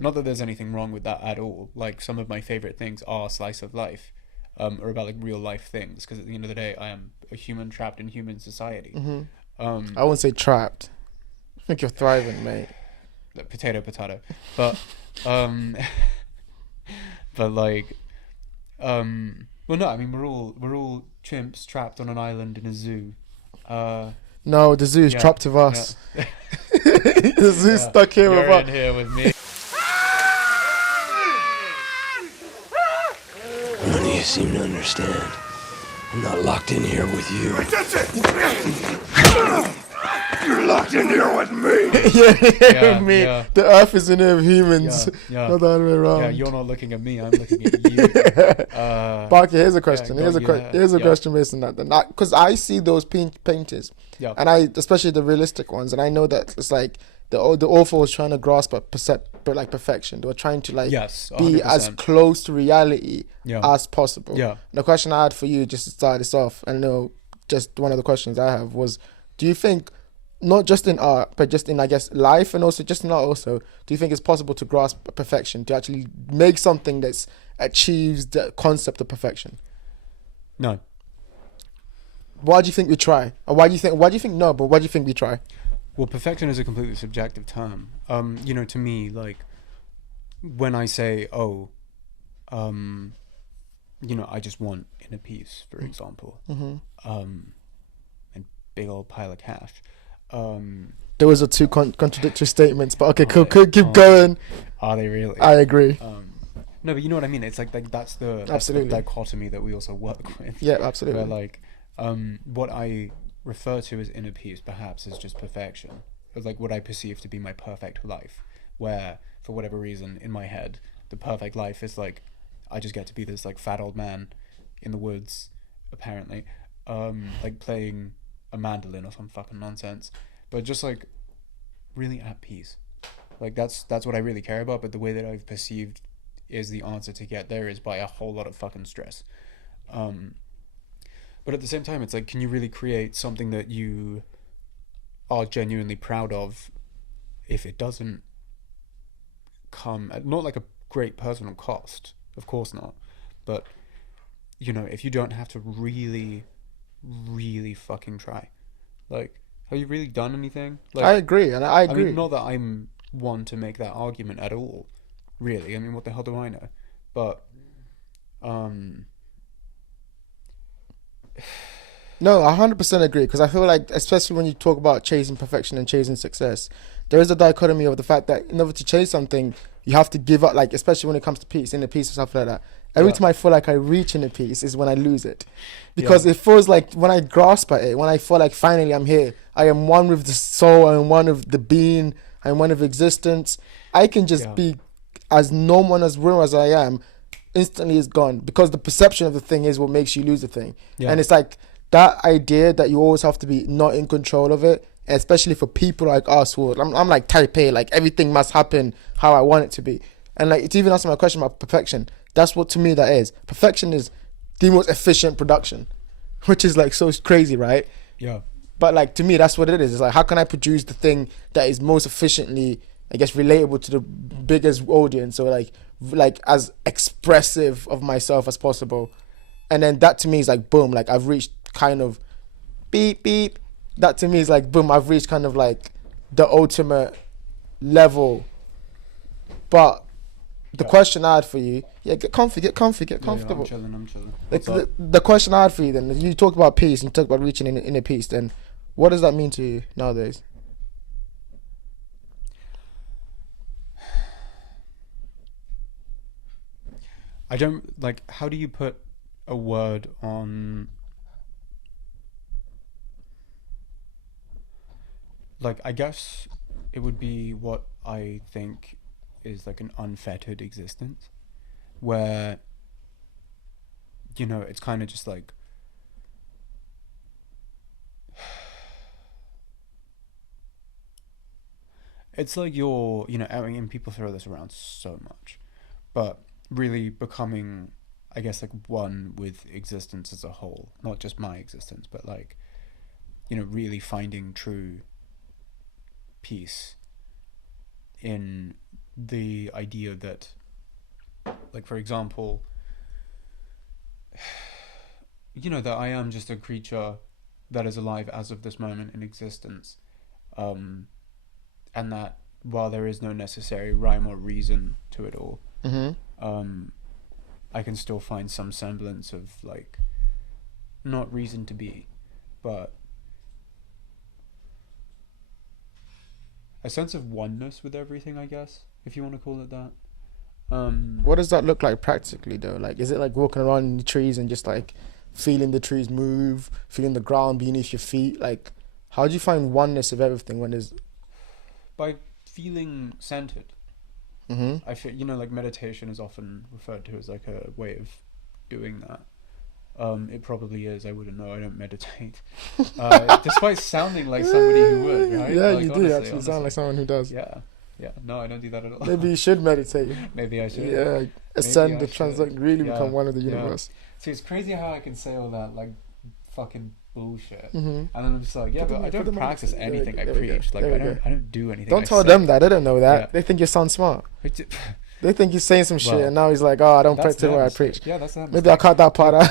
Not that there's anything wrong with that at all. Like, some of my favorite things are slice of life, or about like real life things. Because at the end of the day, I am a human trapped in human society. I wouldn't say trapped. I think you're thriving, mate. Like, potato, potato. But, um, but like, well, no, I mean we're all chimps trapped on an island in a zoo. Uh, No, the zoo's yeah, trapped with yeah, us. The zoo's yeah. stuck here with You're us. in here with me. None of you seem to understand. I'm not locked in here with you. You're locked in here with me. Yeah, Yeah, me. yeah. The earth is in here with humans. Yeah, Not the other way around. yeah. You're not looking at me. I'm looking at you. But okay, here's a question. got Here's a you question. there. Here's a Yeah. question based on that. Then, because I see those painters, Yeah. and especially the realistic ones, and I know that it's like the author was trying to grasp at like perfection. They were trying to like Yes, be as 100%. close to reality Yeah. as possible. Yeah. The question I had for you, just to start this off, and I know just one of the questions I have was, do you think, not just in art, but just in, I guess, life, and also just in art also, do you think it's possible to grasp perfection, to actually make something that's achieves the concept of perfection? No. Why do you think we try? Or why do you think no, but why do you think we try? Well, perfection is a completely subjective term. To me, like, when I say, oh, I just want inner peace, for example, and big old pile of cash. Those are two contradictory statements, but okay, Are cool, they? keep going. Are they really? I agree. No, but you know what I mean. It's like that's the Absolutely. dichotomy that we also work with. Yeah, absolutely. Where like, what I refer to as inner peace perhaps is just perfection. It's like what I perceive to be my perfect life, where for whatever reason in my head, the perfect life is like, I just get to be this like fat old man in the woods, apparently, like playing a mandolin or some fucking nonsense, but just like really at peace. Like that's what I really care about. But the way that I've perceived is the answer to get there is by a whole lot of fucking stress. But at the same time, it's like, can you really create something that you are genuinely proud of if it doesn't come at not like a great personal cost? Of course not. But if you don't have to really, really fucking try, like, have you really done anything? Like, I agree, and I I agree. mean, not that I'm one to make that argument at all, really. I mean, what the hell do I know? But, No, I 100% agree, because I feel like, especially when you talk about chasing perfection and chasing success, there is a dichotomy of the fact that in order to chase something, you have to give up, like, especially when it comes to peace, inner peace and stuff like that. Every Yeah. time I feel like I reach inner peace is when I lose it. Because it feels like when I grasp at it, when I feel like finally I'm here, I am one with the soul, I am one with the being, I am one with existence, I can just Yeah. be as normal and as real as I am, instantly is gone. Because the perception of the thing is what makes you lose the thing. Yeah. And it's like that idea that you always have to be not in control of it, especially for people like us who I'm like type A, like everything must happen how I want it to be. And like, it's even answering my question about perfection. That's what to me that is. Perfection is the most efficient production, which is like so crazy, right? yeah. But like, to me, that's what it is. It's like, how can I produce the thing that is most efficiently, I guess, relatable to the biggest audience, or like as expressive of myself as possible. And then that to me is like, boom, like I've reached kind of beep beep. That to me is like, boom, I've reached kind of like the ultimate level. But the Yeah. question I had for you, get comfy, get Yeah, comfortable. I'm chilling. Like What's up? the question I had for you then, you talk about peace and you talk about reaching inner peace, then what does that mean to you nowadays? I don't like. How do you put a word on? Like, I guess it would be what I think is like an unfettered existence, where it's kind of just like it's like I mean, people throw this around so much, but really becoming, I guess, like one with existence as a whole, not just my existence, but like, really finding true peace in the idea that, like, for example, that I am just a creature that is alive as of this moment in existence, and that while there is no necessary rhyme or reason to it all, I can still find some semblance of, like, not reason to be, but a sense of oneness with everything, I guess, if you want to call it that. What does that look like practically though? Like, is it like walking around in the trees and just like feeling the trees move, feeling the ground beneath your feet? Like, how do you find oneness of everything when there's... By feeling centered. I feel, like, meditation is often referred to as like a way of doing that. It probably is. I wouldn't know. I don't meditate. Despite sounding like somebody who would, right? Yeah, like, you do actually sound like someone who does. Yeah. No, I don't do that at all. Maybe you should meditate. Maybe I should. Yeah, ascend, really become one of the universe. See, it's crazy how I can say all that, like, fucking bullshit, and then I'm just like, but I don't practice anything I preach. Like, I don't do anything. Don't tell them that. They don't know that. They think you sound smart. They think you're saying some shit, and now he's like, I don't practice what I preach. Yeah, that's that. Maybe I'll cut that part out.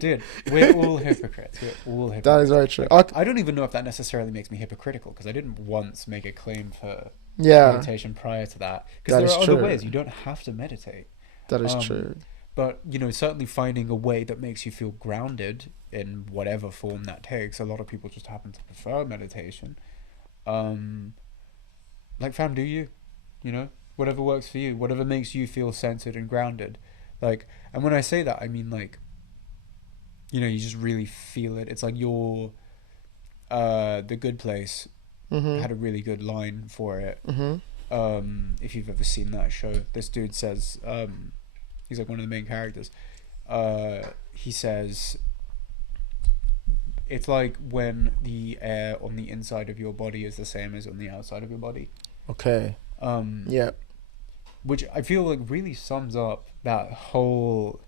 Dude, we're all hypocrites. That is very true. I don't even know if that necessarily makes me hypocritical, because I didn't once make a claim for meditation prior to that. Because there are other ways. You don't have to meditate. That is true. But, certainly finding a way that makes you feel grounded in whatever form that takes. A lot of people just happen to prefer meditation. Like, fam, do you? Whatever works for you, whatever makes you feel centered and grounded. Like, and when I say that, I mean, like, you just really feel it. It's like The Good Place had a really good line for it. If you've ever seen that show, this dude says, he's like one of the main characters. He says, it's like when the air on the inside of your body is the same as on the outside of your body. Okay. Which I feel like really sums up that whole,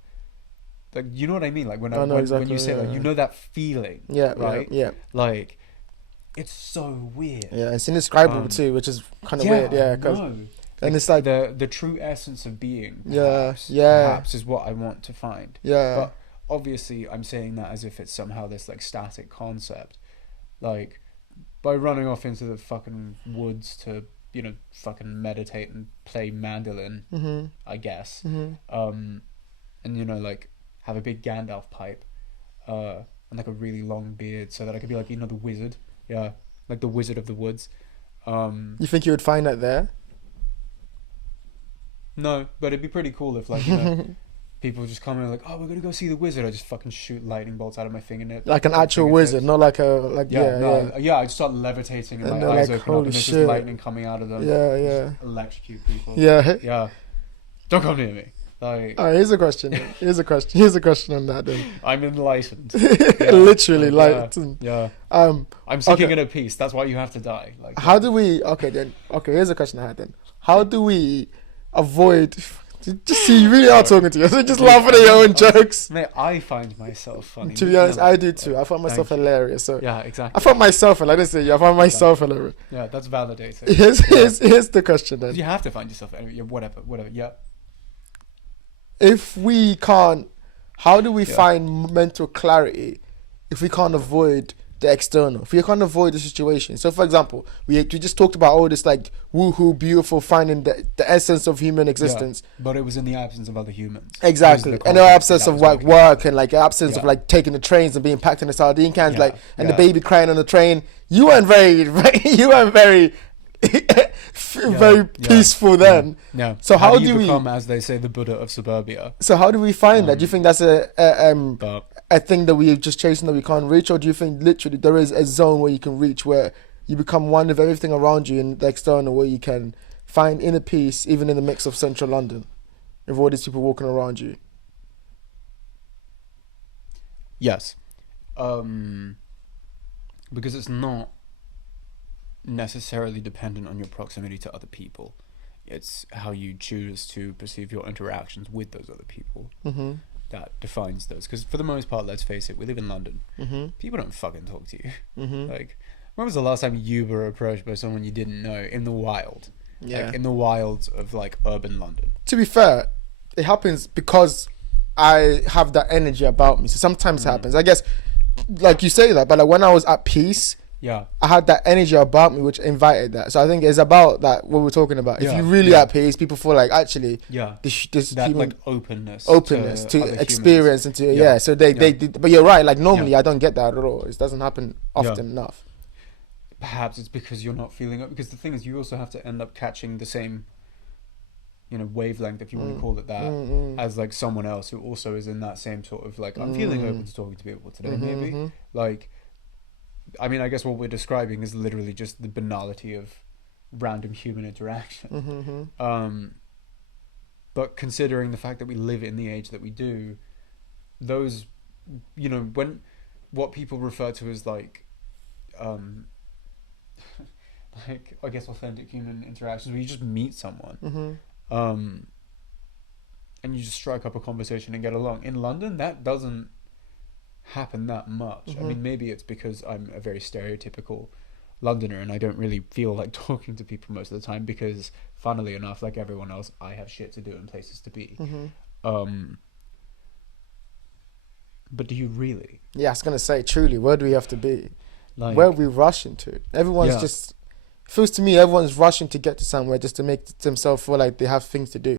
like, you know what I mean? Like, when you say, like, that feeling. Right? Yeah. Like, it's so weird. Yeah, it's indescribable too, which is kind of weird. Yeah, because and it's like the true essence of being. Perhaps is what I want to find. Yeah. But obviously, I'm saying that as if it's somehow this, like, static concept. Like, by running off into the fucking woods to, fucking meditate and play mandolin, I guess. And, like, have a big Gandalf pipe, and, like, a really long beard, so that I could be like, the wizard. Yeah, like the Wizard of the Woods. You think you would find that there? No, but it'd be pretty cool if, like, people just come in like, we're gonna go see the wizard. I just fucking shoot lightning bolts out of my fingernail. Like an actual wizard, not like I just start levitating and my eyes open up and there's just lightning coming out of them. Just electrocute people. Yeah. Don't come near me. Like, all right, here's a question on that then. I'm enlightened. Literally enlightened. I'm seeking inner peace. That's why you have to die. Like, how do we? Here's a question I had then. How do we avoid? Just see, you really are talking to you. So just laughing at your own jokes. Mate, I find myself funny. To be honest, I do too. I find myself hilarious. So yeah, exactly. I find myself, and I didn't say you. I find myself hilarious. Yeah, that's validating. Here's the question then. You have to find yourself. Whatever. Yeah. If we can't, how do we find mental clarity if we can't avoid the external? If we can't avoid the situation. So, for example, we just talked about all this, like, woohoo, beautiful, finding the essence of human existence. But it was in the absence of other humans. Exactly. And the absence of, like, work and, like, absence of, like, taking the trains and being packed in the sardine cans, and the baby crying on the train. You weren't very very peaceful then. No. So how do we become, as they say, the Buddha of suburbia? So how do we find that? Do you think that's a thing that we're just chasing that we can't reach, or do you think literally there is a zone where you can reach where you become one with everything around you in the external, where you can find inner peace even in the mix of central London with all these people walking around you? Yes. Because it's not necessarily dependent on your proximity to other people. It's how you choose to perceive your interactions with those other people that defines those. Because for the most part, let's face it, we live in London. People don't fucking talk to you. Like, when was the last time you were approached by someone you didn't know in the wild? Yeah. like in the wilds of like urban London. To be fair, it happens because I have that energy about me. So sometimes it happens. I guess, like you say that, but like when I was at peace, Yeah, I had that energy about me which invited that. So I think it's about that what we're talking about. If Yeah, you're really yeah. at peace, people feel like actually yeah, this that human like openness to other experience and to Yeah. yeah. So they but you're right. Like normally Yeah. I don't get that at all. It doesn't happen often enough. Perhaps it's because you're not feeling it. Because the thing is, you also have to end up catching the same, wavelength, if you want to call it that, as like someone else who also is in that same sort of like, I'm feeling open to talking to people today, maybe. Like, I mean, I guess what we're describing is literally just the banality of random human interaction. But considering the fact that we live in the age that we do, those, when what people refer to as like, like I guess authentic human interactions, where you just meet someone, and you just strike up a conversation and get along. In London, that doesn't happen that much. I mean, maybe it's because I'm a very stereotypical Londoner and I don't really feel like talking to people most of the time because, funnily enough, like everyone else, I have shit to do and places to be. But do you really? Yeah, I was gonna say, truly, where do we have to be? Like, Where are we rushing to? Everyone's Yeah. just feels to me everyone's rushing to get to somewhere just to make themselves feel like they have things to do.